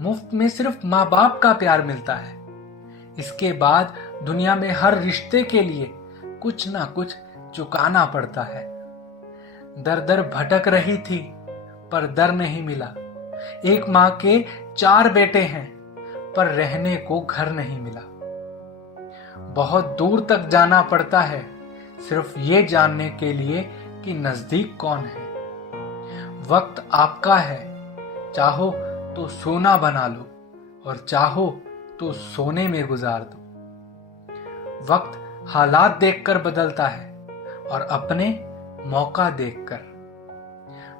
मुफ्त में सिर्फ माँ बाप का प्यार मिलता है। इसके बाद दुनिया में हर रिश्ते के लिए कुछ ना कुछ चुकाना पड़ता है। दर दर भटक रही थी पर दर नहीं मिला। एक माँ के 4 बेटे हैं पर रहने को घर नहीं मिला। बहुत दूर तक जाना पड़ता है सिर्फ ये जानने के लिए कि नजदीक कौन है। वक्त आपका है, चाहो तो सोना बना लो और चाहो तो सोने में गुजार दो। वक्त हालात देखकर बदलता है और अपने मौका देखकर।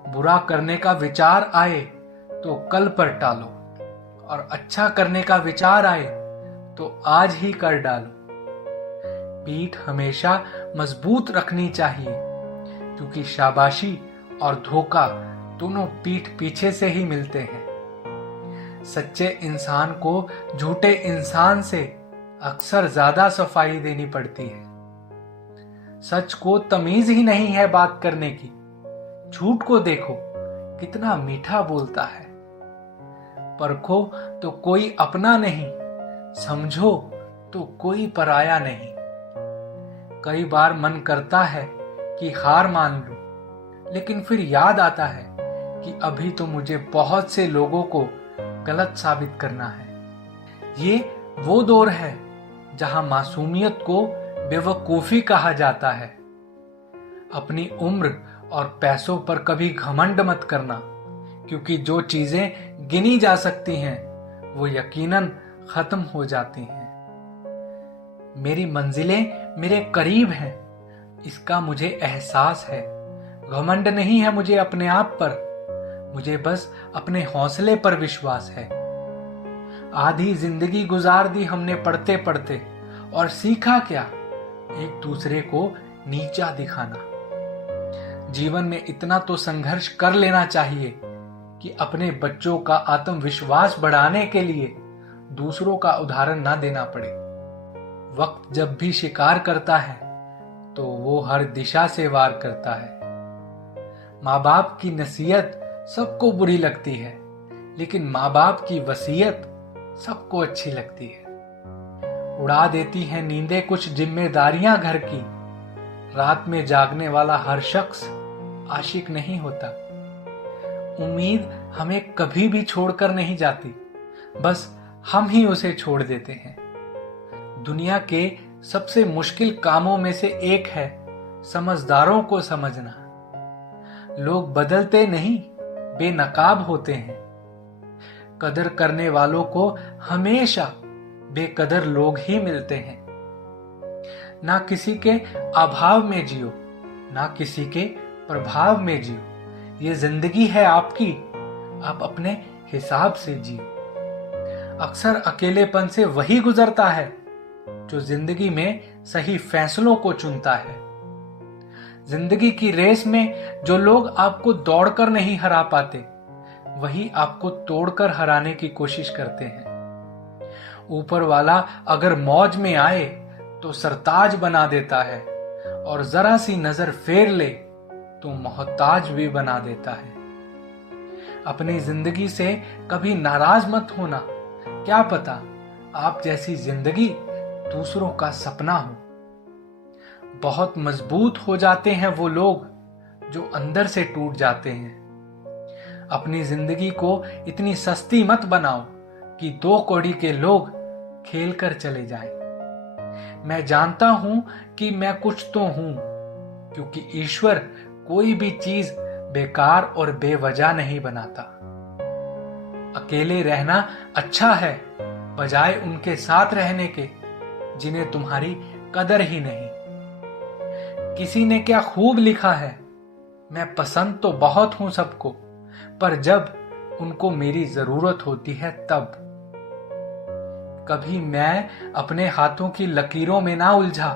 बुरा करने का विचार आए तो कल पर टालो और अच्छा करने का विचार आए तो आज ही कर डालो। पीठ हमेशा मजबूत रखनी चाहिए क्योंकि शाबाशी और धोखा दोनों पीठ पीछे से ही मिलते हैं। सच्चे इंसान को झूठे इंसान से अक्सर ज्यादा सफाई देनी पड़ती है। सच को तमीज ही नहीं है बात करने की। झूठ को देखो कितना मीठा बोलता है। परखो तो कोई अपना नहीं, समझो तो कोई पराया नहीं। कई बार मन करता है कि हार मान लूं, लेकिन फिर याद आता है कि अभी तो मुझे बहुत से लोगों को गलत साबित करना है। ये वो दौर है जहां मासूमियत को बेवकूफी कहा जाता है। अपनी उम्र और पैसों पर कभी घमंड मत करना, क्योंकि जो चीजें गिनी जा सकती हैं वो यकीनन खत्म हो जाती हैं। मेरी मंजिलें मेरे करीब हैं, इसका मुझे एहसास है। घमंड नहीं है मुझे अपने आप पर, मुझे बस अपने हौसले पर विश्वास है। आधी जिंदगी गुजार दी हमने पढ़ते पढ़ते, और सीखा क्या? एक दूसरे को नीचा दिखाना। जीवन में इतना तो संघर्ष कर लेना चाहिए कि अपने बच्चों का आत्मविश्वास बढ़ाने के लिए दूसरों का उदाहरण ना देना पड़े। वक्त जब भी शिकार करता है तो वो हर दिशा से वार करता है। माँ बाप की नसीहत सबको बुरी लगती है, लेकिन माँ बाप की वसीयत सबको अच्छी लगती है। उड़ा देती हैं नींदें कुछ जिम्मेदारियां घर की। रात में जागने वाला हर शख्स आशिक नहीं होता। उम्मीद हमें कभी भी छोड़कर नहीं जाती, बस हम ही उसे छोड़ देते हैं। दुनिया के सबसे मुश्किल कामों में से एक है समझदारों को समझना। लोग बदलते नहीं, बेनकाब होते हैं। कदर करने वालों को हमेशा बेकदर लोग ही मिलते हैं। ना किसी के अभाव में जियो, ना किसी के प्रभाव में जियो। ये जिंदगी है आपकी, आप अपने हिसाब से जियो। अक्सर अकेलेपन से वही गुजरता है जो जिंदगी में सही फैसलों को चुनता है। जिंदगी की रेस में जो लोग आपको दौड़कर नहीं हरा पाते, वही आपको तोड़कर हराने की कोशिश करते हैं। ऊपर वाला अगर मौज में आए तो सरताज बना देता है, और जरा सी नजर फेर ले तो मोहताज भी बना देता है। अपनी जिंदगी से कभी नाराज मत होना। क्या पता आप जैसी जिंदगी दूसरों का सपना हो। बहुत मजबूत हो जाते हैं वो लोग जो अंदर से टूट जाते हैं। अपनी जिंदगी को इतनी सस्ती मत बनाओ कि 2 कौड़ी के लोग खेल कर चले जाएं। मैं जानता हूं कि मैं कुछ तो हूं, क्योंकि ईश्वर कोई भी चीज बेकार और बेवजह नहीं बनाता। अकेले रहना अच्छा है, बजाय उनके साथ रहने के जिन्हें तुम्हारी कदर ही नहीं। किसी ने क्या खूब लिखा है, मैं पसंद तो बहुत हूं सबको, पर जब उनको मेरी जरूरत होती है तब। कभी मैं अपने हाथों की लकीरों में ना उलझा,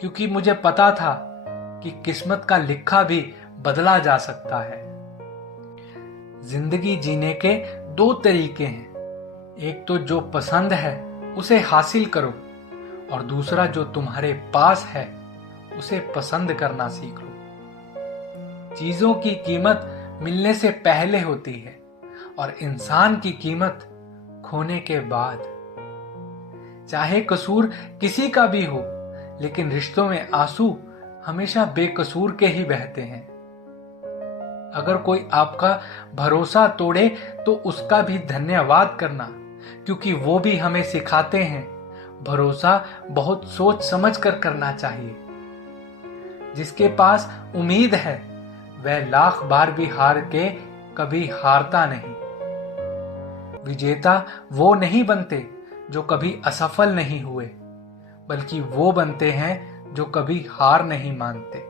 क्योंकि मुझे पता था कि किस्मत का लिखा भी बदला जा सकता है। जिंदगी जीने के 2 तरीके हैं। एक तो जो पसंद है उसे हासिल करो, और दूसरा जो तुम्हारे पास है उसे पसंद करना सीख लो। चीजों की कीमत मिलने से पहले होती है, और इंसान की कीमत खोने के बाद। चाहे कसूर किसी का भी हो, लेकिन रिश्तों में आंसू हमेशा बेकसूर के ही बहते हैं। अगर कोई आपका भरोसा तोड़े तो उसका भी धन्यवाद करना, क्योंकि वो भी हमें सिखाते हैं भरोसा बहुत सोच समझ कर करना चाहिए। जिसके पास उम्मीद है वह लाख बार भी हार के कभी हारता नहीं। विजेता वो नहीं बनते जो कभी असफल नहीं हुए, बल्कि वो बनते हैं जो कभी हार नहीं मानते।